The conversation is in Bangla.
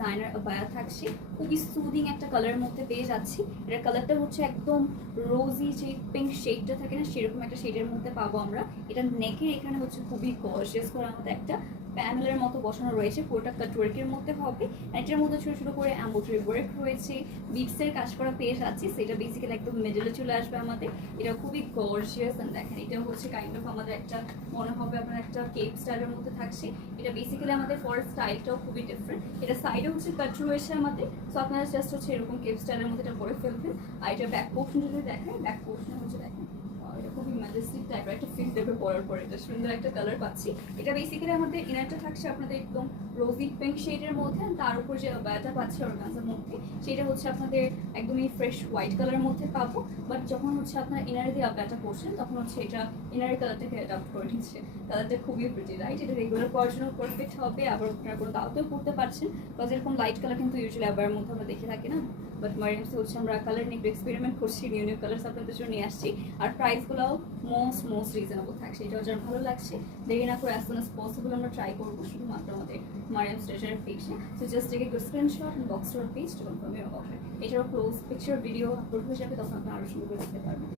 ডিজাইনার আবায়া থাকছে, খুবই সুদিং একটা কালারের মধ্যে পেয়ে যাচ্ছি। এটার কালারটা হচ্ছে একদম রোজি যে পিঙ্ক শেডটা থাকে না, সেরকম একটা শেডের মধ্যে পাবো আমরা। এটা নেকের এখানে হচ্ছে খুবই গর্জিয়াস করার মতো একটা প্যানেলের মতো বসানো রয়েছে, পুরোটা কাটওয়ার্কের মধ্যে হবে। এটার মধ্যে ছোটো ছোটো করে এমব্রয়ডারি ওয়ার্ক রয়েছে, বিটসের কাজ করা পেয়ে যাচ্ছি। সেটা বেসিক্যালি একদম মিডলে চলে আসবে আমাদের। এটা খুবই গর্জিয়াস। অ্যান্ড দেখেন এটা হচ্ছে কাইন্ড অফ আমাদের একটা মনে হবে আপনার একটা কেপ স্টাইলের মধ্যে থাকছে। এটা বেসিক্যালি আমাদের ফর স্টাইলটাও খুবই ডিফারেন্ট। এটা সাইডে হচ্ছে কাট রয়েছে আমাদের, সো আপনারা জাস্ট হচ্ছে এরকম কেপ স্টাইলের মধ্যে এটা পরে ফেলবেন। আর এটা ব্যাক পোর্শন যদি দেখেন, ব্যাক পোর্শন হচ্ছে দেখেন এটা খুবই ম্যাজেস্টিক টাইপের একটা ফিল দেবে পরার পরে, এটা সুন্দর একটা কালার পাচ্ছি। এটা বেসিক্যালি আমাদের ইনারটা থাকছে আপনাদের একদম রোজি পিঙ্ক শেডের মধ্যে, তার উপর যে ব্যাটা পাচ্ছি অর্গানজার মধ্যে সেটা হচ্ছে আপনাদের একদমই ফ্রেশ হোয়াইট কালারের মধ্যে পাবো। বাট যখন হচ্ছে আপনার ইনারে দিয়ে ব্যাটা করছেন তখন হচ্ছে এটা ইনারের কালারটাকে অ্যাডাপ্ট করে নিচ্ছে। কালারটা খুবই প্রিটি, রাইট? এটা রেগুলার পরার জন্য পারফেক্ট হবে, আবার আপনারা কোনো দাওতেও পড়তে পারছেন। বিকজ এরকম লাইট কালার কিন্তু ইউজুয়ালি আবার মধ্যে আমরা দেখে থাকি না, বাট মারিয়ামসে হচ্ছে আমরা কালার নিয়ে একটু এক্সপেরিমেন্ট করছি, নিউ নিউ কালার্স আপনাদের জন্য নিয়ে আসছি। আর প্রাইসগুলোও মোস্ট রিজনেবল থাকছে। এটাও যার ভালো লাগছে দেরি না করে অ্যাজ সুন অ্যাজ পসিবল আমরা ট্রাই করবো শুধুমাত্র আমাদের মারিয়ামস ট্রেজারের পেজে। So just take a good screenshot and box to page to confirm your order. এটারও ক্লোজ পিকচার ভিডিও আপলোড হয়ে যাবে, তখন আপনারা আরও সুন্দর করে দেখতে পারবেন।